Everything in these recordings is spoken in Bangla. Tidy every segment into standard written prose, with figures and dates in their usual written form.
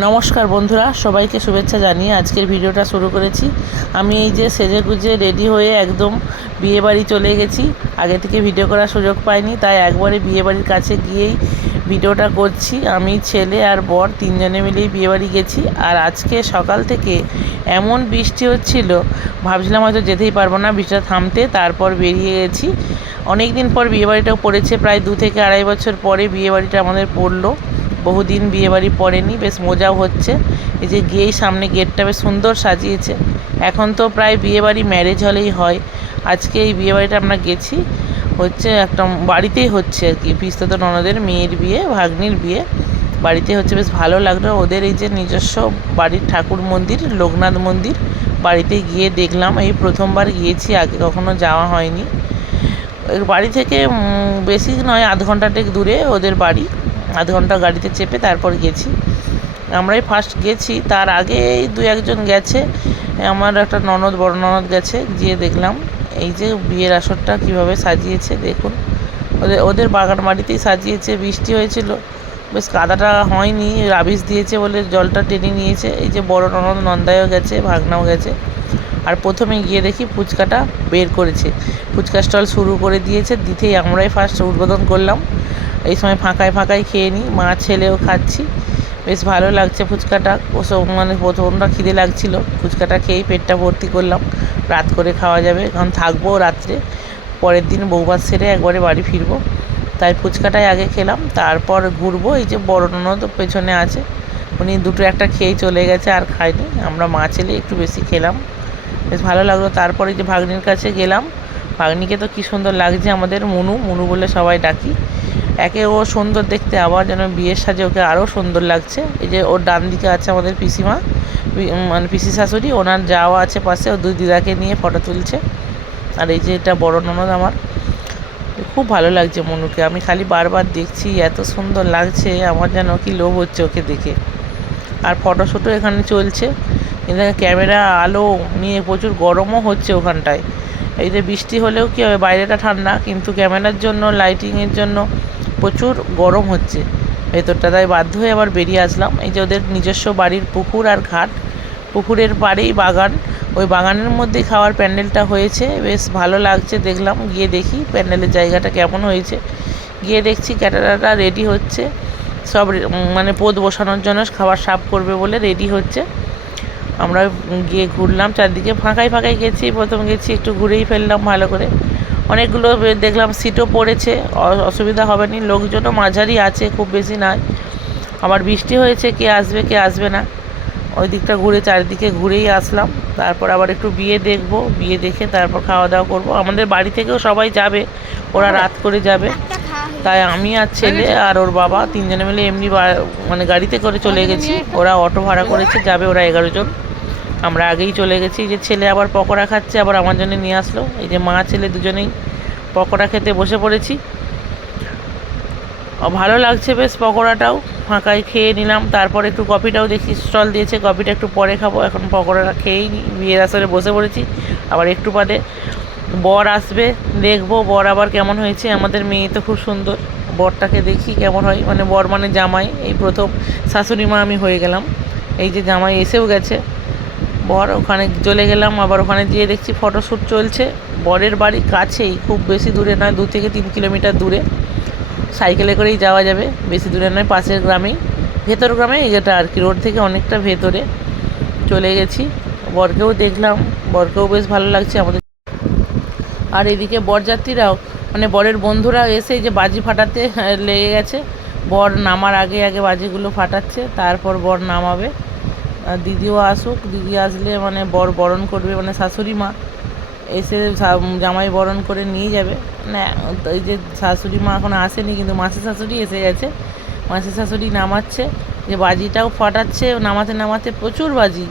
নমস্কার বন্ধুরা, সবাইকে শুভেচ্ছা জানিয়ে আজকের ভিডিওটা শুরু করেছি। আমি এই যে সেজেগুজে রেডি হয়ে একদম বিয়েবাড়ি চলে গেছি। আগে থেকে ভিডিও করার সুযোগ পাইনি, তাই একবারে বিয়েবাড়ির কাছে গিয়েই ভিডিওটা করছি। আমি, ছেলে আর বর তিনজনে মিলেই বিয়েবাড়ি গেছি। আর আজকে সকাল থেকে এমন বৃষ্টি হচ্ছিল, ভাবছিলাম হয়তো যেতেই পারবো না, বৃষ্টিটা থামতে তারপর বেরিয়ে গেছি। অনেক দিন পর বিয়েবাড়িটাও পড়েছে, প্রায় 2 থেকে আড়াই বছর পরে বিয়েবাড়িটা আমাদের পড়লো। বহুদিন বিয়েবাড়ি পড়েনি, বেশ মজাও হচ্ছে। এই যে গিয়েই সামনে গেটটা বেশ সুন্দর সাজিয়েছে। এখন তো প্রায় বিয়েবাড়ি ম্যারেজ হলেই হয়। আজকে এই বিয়েবাড়িটা আমরা গেছি, হচ্ছে একটা বাড়িতেই হচ্ছে আর কি, পিস্তত ননদের মেয়ের বিয়ে, ভাগ্নির বিয়ে বাড়িতে হচ্ছে। বেশ ভালো লাগলো। ওদের এই যে নিজস্ব বাড়ির ঠাকুর মন্দির, লোকনাথ মন্দির, বাড়িতে গিয়ে দেখলাম। এই প্রথমবার গিয়েছি, আগে কখনো যাওয়া হয়নি। বাড়ি থেকে বেশি নয়, আধ ঘন্টাটেক দূরে ওদের বাড়ি। আধ ঘন্টা গাড়িতে চেপে তারপর গেছি। আমরাই ফার্স্ট গেছি, তার আগে এই 2-1 জন গেছে। আমার একটা ননদ, বড় ননদ গেছে। গিয়ে দেখলাম এই যে বিয়ের আসরটা কীভাবে সাজিয়েছে দেখুন। ওদের বাগান বাড়িতেই সাজিয়েছে। বৃষ্টি হয়েছিল, বেশ কাদাটা হয়নি, রাবিশ দিয়েছে বলে জলটা টেনে নিয়েছে। এই যে বড় ননদ, নন্দায়ও গেছে, ভাগনাও গেছে। আর প্রথমে গিয়ে দেখি ফুচকাটা বের করেছে, ফুচকা স্টল শুরু করে দিয়েছে। দিতেই আমরাই ফার্স্ট উদ্বোধন করলাম। এই সময় ফাঁকায় ফাঁকায় খেয়ে নিই, মা ছেলেও খাচ্ছি। বেশ ভালো লাগছে ফুচকাটা। ওসব মানে প্রথমটা খিদে লাগছিল, ফুচকাটা খেয়েই পেটটা ভর্তি করলাম। রাত করে খাওয়া যাবে, কারণ থাকবো রাত্রে, পরের দিন বৌভাত সেরে একবারে বাড়ি ফিরবো। তাই ফুচকাটাই আগে খেলাম, তারপর ঘুরবো। এই যে বড় ননদ পেছনে আছে, উনি দুটো একটা খেয়েই চলে গেছে, আর খায়নি। আমরা মা ছেলে একটু বেশি খেলাম, বেশ ভালো লাগলো। তারপরে যে ভাগ্নির কাছে গেলাম। ভাগ্নিকে তো কী সুন্দর লাগছে, আমাদের মুনু মুনু বলে সবাই ডাকি। একে ও সুন্দর দেখতে, আবার যেন বিয়ের সাজে ওকে আরও সুন্দর লাগছে। এই যে ওর ডান দিকে আছে আমাদের পিসিমা, মানে পিসি শাশুড়ি, ওনার যাওয়া আছে পাশে, ও 2 দিদাকে নিয়ে ফটো তুলছে। আর এই যে এটা বড় ননদ আমার। খুব ভালো লাগছে মনুকে, আমি খালি বারবার দেখছি, এত সুন্দর লাগছে, আমার যেন কি লোভ হচ্ছে ওকে দেখে। আর ফটোশ্যুটও এখানে চলছে। এখানে ক্যামেরা আলো নিয়ে প্রচুর গরমও হচ্ছে ওখানটায়। এই যে বৃষ্টি হলেও কী হবে, বাইরেটা ঠান্ডা, কিন্তু ক্যামেরার জন্য, লাইটিংয়ের জন্য প্রচুর গরম হচ্ছে ভেতরটা, তাই বাধ্য হয়ে আবার বেরিয়ে আসলাম। এই যে ওদের নিজস্ব বাড়ির পুকুর আর ঘাট, পুকুরের পাড়েই বাগান, ওই বাগানের মধ্যেই খাওয়ার প্যান্ডেলটা হয়েছে। বেশ ভালো লাগছে, দেখলাম। গিয়ে দেখি প্যান্ডেলের জায়গাটা কেমন হয়েছে। গিয়ে দেখছি ক্যাটারাররা রেডি হচ্ছে, সব মানে পোদ বসানোর জন্য, খাবার সার্ভ করবে বলে রেডি হচ্ছে। আমরা গিয়ে ঘুরলাম চারদিকে, ফাঁকাই ফাঁকাই গেছি। প্রথম গেছি, একটু ঘুরেই ফেললাম ভালো করে। অনেকগুলো দেখলাম সিটও পড়েছে, অসুবিধা হবে না। লোকজনও মাঝারি আছে, খুব বেশি নয়। আবার বৃষ্টি হয়েছে, কে আসবে কে আসবে না, ওই দিকটা ঘুরে চারিদিকে ঘুরেই আসলাম। তারপর আবার একটু বিয়ে দেখবো, বিয়ে দেখে তারপর খাওয়া দাওয়া করবো। আমাদের বাড়ি থেকেও সবাই যাবে, ওরা রাত করে যাবে। তাই আমি আর ছেলে আর ওর বাবা তিনজনে মিলে এমনি মানে গাড়িতে করে চলে গেছি। ওরা অটো ভাড়া করেছে, যাবে ওরা 11 জন। আমরা আগেই চলে গেছি। যে ছেলে আবার পকোড়া খাচ্ছে, আবার আমার জন্য নিয়ে আসলো। এই যে মা ছেলে দুজনেই পকোড়া খেতে বসে পড়েছি। ভালো লাগছে বেশ পকোড়াটাও, ফাঁকায় খেয়ে নিলাম। তারপর একটু কফিটাও দেখি স্টল দিয়েছে, কফিটা একটু পরে খাবো, এখন পকোড়াটা খেয়েই নিই। বিয়ের আসরে বসে পড়েছি। আবার একটু বাদে বর আসবে, দেখবো বর আবার কেমন হয়েছে। আমাদের মেয়ে তো খুব সুন্দর, বরটাকে দেখি কেমন হয়। মানে বর মানে জামাই, এই প্রথম শাশুড়ি মা আমি হয়ে গেলাম। এই যে জামাই এসেও গেছে, বর ওখানে চলে গেলাম। আবার ওখানে গিয়ে দেখছি ফটোশ্যুট চলছে। বরের বাড়ি কাছেই, খুব বেশি দূরে নয়, 2 থেকে 3 কিলোমিটার দূরে। সাইকেলে করেই যাওয়া যাবে, বেশি দূরে নয়, পাশের গ্রামেই, ভেতর গ্রামে এটা আর কি, রোড থেকে অনেকটা ভেতরে চলে গেছি। বরকেও দেখলাম, বরকেও বেশ ভালো লাগছে আমাদের। আর এদিকে বরযাত্রীরাও, মানে বরের বন্ধুরা এসে যে বাজি ফাটাতে লেগে গেছে। বর নামার আগে আগে বাজিগুলো ফাটাচ্ছে, তারপর বর নামাবে। দিদিও আসুক, দিদি আসলে মানে বর বরণ করবে, মানে শাশুড়ি মা এসে জামাই বরণ করে নিয়ে যাবে। মানে এই যে শাশুড়ি মা এখন আসেনি, কিন্তু মাসি শাশুড়ি এসে গেছে। মাসি শাশুড়ি নামাচ্ছে, যে বাজিটাও ফাটাচ্ছে, নামাতে নামাতে প্রচুর বাজি।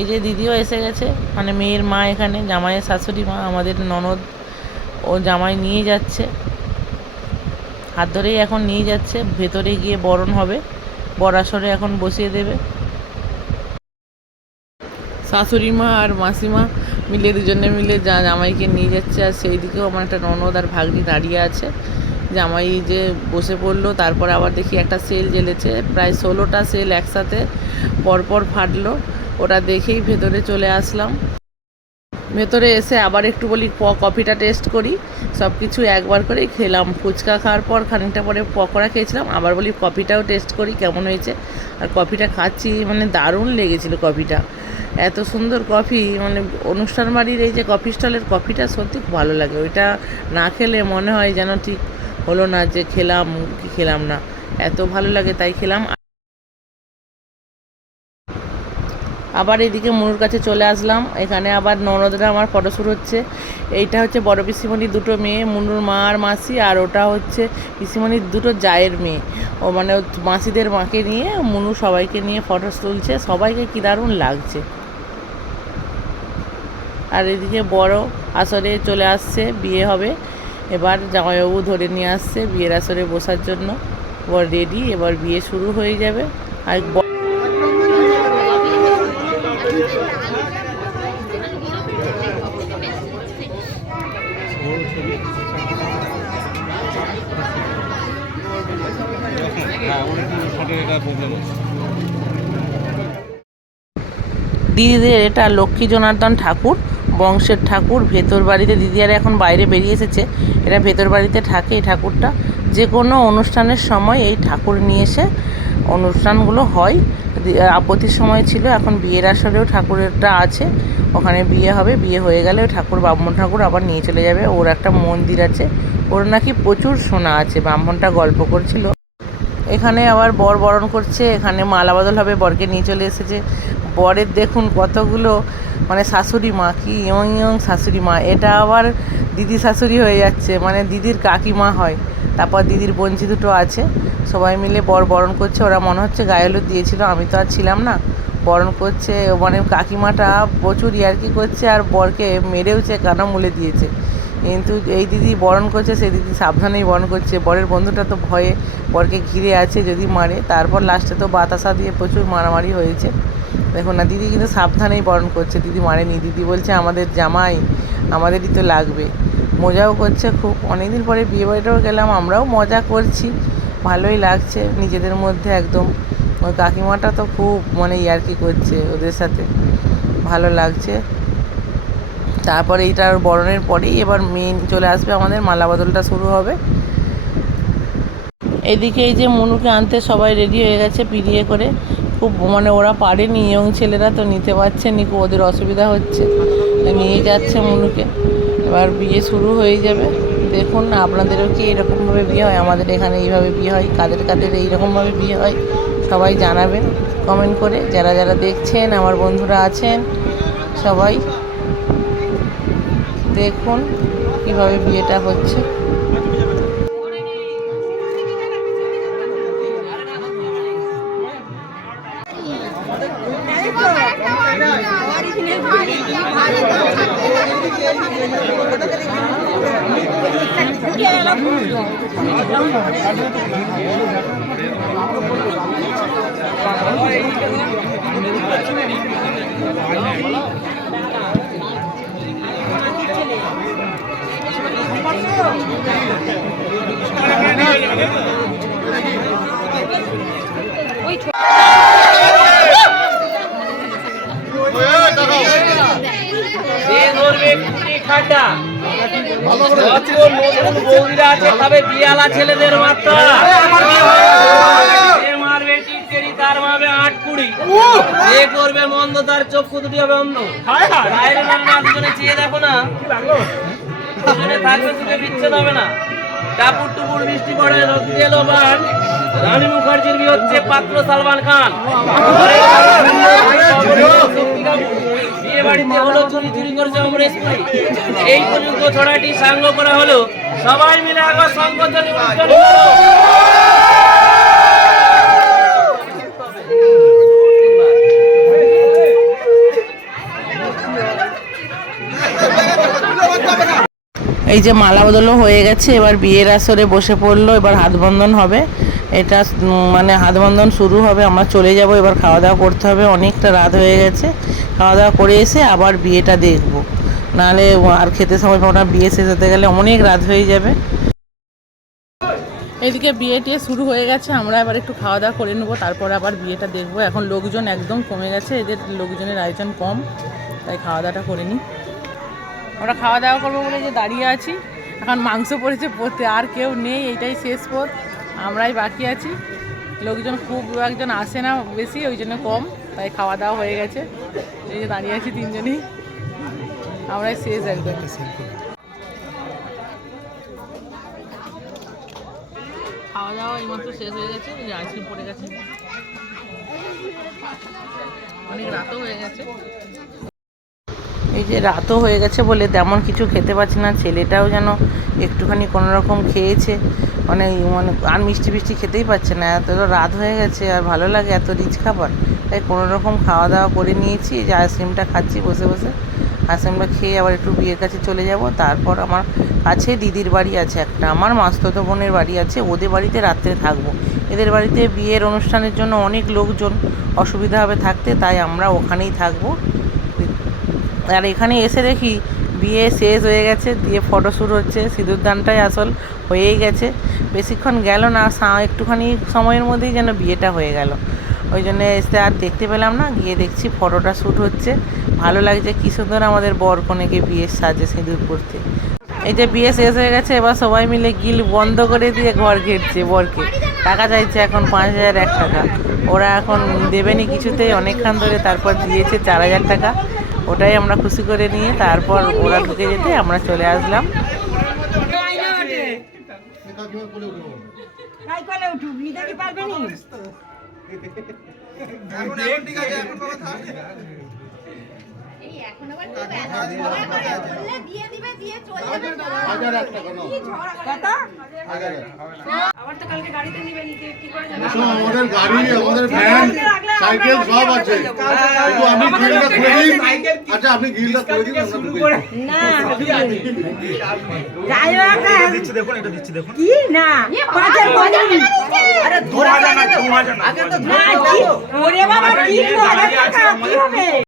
এই যে দিদিও এসে গেছে, মানে মেয়ের মা এখানে, জামাইয়ের শাশুড়ি মা, আমাদের ননদ। ও জামাই নিয়ে যাচ্ছে, হাত ধরেই এখন নিয়ে যাচ্ছে। ভেতরে গিয়ে বরণ হবে, বরাসরে এখন বসিয়ে দেবে। শাশুড়ি মা আর মাসিমা মিলে, দুজনে মিলে জামাইকে নিয়ে যাচ্ছে। আর সেই দিকেও আমার একটা ননদ আর ভাগ্নি দাঁড়িয়ে আছে। জামাই যে বসে পড়লো, তারপর আবার দেখি একটা সেল জ্বেলেছে, প্রায় 16টা সেল একসাথে পরপর ফাটলো, ওটা দেখেই ভেতরে চলে আসলাম। ভেতরে এসে আবার একটু বলি কফিটা টেস্ট করি, সব কিছু একবার করেই খেলাম। ফুচকা খাওয়ার পর খানিকটা পরে পকোড়া খেয়েছিলাম, আবার বলি কফিটাও টেস্ট করি কেমন হয়েছে। আর কফিটা খাচ্ছি, মানে দারুণ লেগেছিল কফিটা, এত সুন্দর কফি। মানে অনুষ্ঠান বাড়ির এই যে কফি স্টলের কফিটা সত্যি খুব ভালো লাগে, ওইটা না খেলে মনে হয় যেন ঠিক হলো না যে খেলাম কি খেলাম না, এত ভালো লাগে তাই খেলাম। আবার এদিকে মনুর কাছে চলে আসলাম, এখানে আবার ননদরা আমার ফটোশ্যুট হচ্ছে। এইটা হচ্ছে বড় পিসিমণির দুটো মেয়ে, মনুর মা আর মাসি, আর ওটা হচ্ছে পিসিমণির দুটো জায়ের মেয়ে। ও মানে মাসিদের মাকে নিয়ে মনু সবাইকে নিয়ে ফটো তুলছে, সবাইকে কী দারুণ লাগছে। আর এদিকে বড় আসরে চলে আসছে, বিয়ে হবে এবার, জামাইবাবু ধরে নিয়ে আসছে বিয়ের আসরে বসার জন্য। এবার রেডি, এবার বিয়ে শুরু হয়ে যাবে। আর দিদিদের এটা লক্ষ্মী জনার্দন ঠাকুর বংশের ঠাকুর, ভেতর বাড়িতে দিদিরা এখন বাইরে বেরিয়ে এসেছে, এটা ভেতর বাড়িতে থাকে এই ঠাকুরটা। যে কোনো অনুষ্ঠানের সময় এই ঠাকুর নিয়ে এসে অনুষ্ঠানগুলো হয়। আপত্তির সময় ছিল, এখন বিয়ের আসরেও ঠাকুরেরটা আছে, ওখানে বিয়ে হবে, বিয়ে হয়ে গেলে ওই ঠাকুর ব্রাহ্মণ ঠাকুর আবার নিয়ে চলে যাবে। ওর একটা মন্দির আছে, ওর নাকি প্রচুর সোনা আছে, ব্রাহ্মণটা গল্প করছিল। এখানে আবার বর বরণ করছে, এখানে মালা বদল হবে, বরকে নিয়ে চলে এসেছে। বরের দেখুন কতগুলো মানে শাশুড়ি মা, কি ইয়ং ইয়ং শাশুড়ি মা, এটা আবার দিদি শাশুড়ি হয়ে যাচ্ছে, মানে দিদির কাকিমা হয়। তারপর দিদির বোনঝি দুটো আছে, সবাই মিলে বর বরণ করছে। ওরা মনে হচ্ছে গায়ে হলুদ দিয়েছিল, আমি তো আর ছিলাম না। বরণ করছে, মানে কাকিমাটা প্রচুর ইয়ার্কি করছে, আর বরকে মেরেওছে, কানা মুলে দিয়েছে। কিন্তু এই দিদি বরণ করছে, সেই দিদি সাবধানেই বরণ করছে। বরের বন্ধুটা তো ভয়ে বরকে ঘিরে আছে যদি মারে। তারপর লাস্টে তো বাতাসা দিয়ে প্রচুর মারামারি হয়েছে। দেখুন না, দিদি কিন্তু সাবধানেই বরণ করছে, দিদি মারেনি। দিদি বলছে আমাদের জামাই, আমাদেরই তো লাগবে। মজাও করছে খুব, অনেকদিন পরে বিয়ে বাড়িটাও গেলাম, আমরাও মজা করছি, ভালোই লাগছে নিজেদের মধ্যে একদম। ওই কাকিমাটা তো খুব মানে ইয়ার্কি করছে ওদের সাথে, ভালো লাগছে। তারপরে এইটার বরণের পরেই এবার মেন চলে আসবে, আমাদের মালা বদলটা শুরু হবে। এদিকে এই যে মনুকে আনতে সবাই রেডি হয়ে গেছে পিড়িয়ে করে, খুব মানে ওরা পারেনি, ইয়ং ছেলেরা তো নিতে পারছেনি, খুব ওদের অসুবিধা হচ্ছে, নিয়ে যাচ্ছে মনুকে। এবার বিয়ে শুরু হয়ে যাবে। দেখুন আপনাদেরও কি এরকমভাবে বিয়ে হয়? আমাদের এখানে এইভাবে বিয়ে হয়, কাদের কাদের এইরকমভাবে বিয়ে হয় সবাই জানাবেন কমেন্ট করে। যারা যারা দেখছেন আমার বন্ধুরা আছেন, সবাই দেখুন কীভাবে বিয়েটা হচ্ছে। ছেলেদের মাত্রা যে করবে মন্দ তার চক্ষু দুটি হবে অন্ধ। দুজনে চেয়ে দেখো না, দুজনে থাকবে সুখে বিচ্ছেদ হবে না। টাপুর টুপুর বৃষ্টি পড়ে, নদী এলো বান, রানী মুখার্জির বিয়ে হচ্ছে পাত্র সালমান খান। বিয়ে বাড়িতে হলো চুরি চুরি করেছে অমরেশ পুরী। এই পর্যন্ত ছড়াটি সাঙ্গ করা হলো, সবাই মিলে একবার সংগঠন এই যে মালা বদলও হয়ে গেছে, এবার বিয়ের আসরে বসে পড়লো, এবার হাত বন্ধন হবে। এটা মানে হাত বন্ধন শুরু হবে, আমরা চলে যাব, এবার খাওয়া দাওয়া করতে হবে, অনেকটা রাত হয়ে গেছে। খাওয়া দাওয়া করে এসে আবার বিয়েটা দেখব, নাহলে আর খেতে সময় পাবো না, বিয়ে শেষ হতে গেলে অনেক রাত হয়ে যাবে। এইদিকে বিয়ে টিয়ে শুরু হয়ে গেছে, আমরা এবার একটু খাওয়া দাওয়া করে নেবো, তারপরে আবার বিয়েটা দেখবো। এখন লোকজন একদম কমে গেছে, এদের লোকজনের আয়োজন কম, তাই খাওয়া দাওয়াটা করে নিই। আমরা খাওয়া দাওয়া করবো বলে যে দাঁড়িয়ে আছি, এখন মাংস পড়েছে পড়তে, আর কেউ নেই, এইটাই শেষ পথ, আমরাই বাকি আছি। লোকজন খুব একজন আসে না বেশি, ওই জন্য কম, তাই খাওয়া দাওয়া হয়ে গেছে। এই যে দাঁড়িয়ে আছি তিনজনই, আমরাই শেষ একদম। খাওয়া দাওয়া এইমাত্র শেষ হয়ে গেছে, এই যে আইসক্রিম পড়ে গেছে, অনেক রাতও হয়ে গেছে। এই যে রাতও হয়ে গেছে বলে তেমন কিছু খেতে পারছি না, ছেলেটাও যেন একটুখানি কোনো রকম খেয়েছে, মানে আর মিষ্টি ফিষ্টি খেতেই পারছে না, এত রাত হয়ে গেছে, আর ভালো লাগে এত রিচ খাবার, তাই কোনো রকম খাওয়া দাওয়া করে নিয়েছি। এই যে আইসক্রিমটা খাচ্ছি বসে বসে, আইসক্রিমটা খেয়ে আবার একটু বিয়ের কাছে চলে যাব। তারপর আমার কাছে দিদির বাড়ি আছে একটা, আমার মাস্তুতো বোনের বাড়ি আছে, ওদের বাড়িতে রাত্রে থাকবো। এদের বাড়িতে বিয়ের অনুষ্ঠানের জন্য অনেক লোকজন, অসুবিধা হবে থাকতে, তাই আমরা ওখানেই থাকবো। আর এখানে এসে দেখি বিয়ে শেষ হয়ে গেছে, দিয়ে ফটোশ্যুট হচ্ছে, সিঁদুরদানটাই আসল হয়েই গেছে, বেশিক্ষণ গেল না, একটুখানি সময়ের মধ্যেই যেন বিয়েটা হয়ে গেল। ওই জন্য এসে আর দেখতে পেলাম না, গিয়ে দেখছি ফটোটা শ্যুট হচ্ছে, ভালো লাগছে, কী সুন্দর আমাদের বর কনেকে বিয়ের সাজে সিঁদুর পরতে। এই যে বিয়ে শেষ হয়ে গেছে, এবার সবাই মিলে গিল বন্ধ করে দিয়ে ঘর ঘেরছে বরকে, টাকা চাইছে এখন 5,001 টাকা, ওরা এখন দেবেনি কিছুতেই, অনেকক্ষণ ধরে, তারপর দিয়েছে 4,000 টাকা, ওটাই আমরা খুশি করে নিয়ে তারপর ওরা ঢুকে যেতে আমরা চলে আসলাম। আমাদের গাড়ি, আমাদের ভ্যান, সাইকেল সব আছে, কিন্তু আপনি গ্রিলটা খুলে দিন। আচ্ছা, আপনি গ্রিলটা খুলে দিন, আমরা ঢুকে যাই। না যাই হোক, দিচ্ছি দেখুন, এটা দিচ্ছি দেখুন। কি না 5,000 বলি, আরে 2000 না, 2000 না, আগে তো 2000 ওরে বাবা, কি 2000 টাকা কি হবে?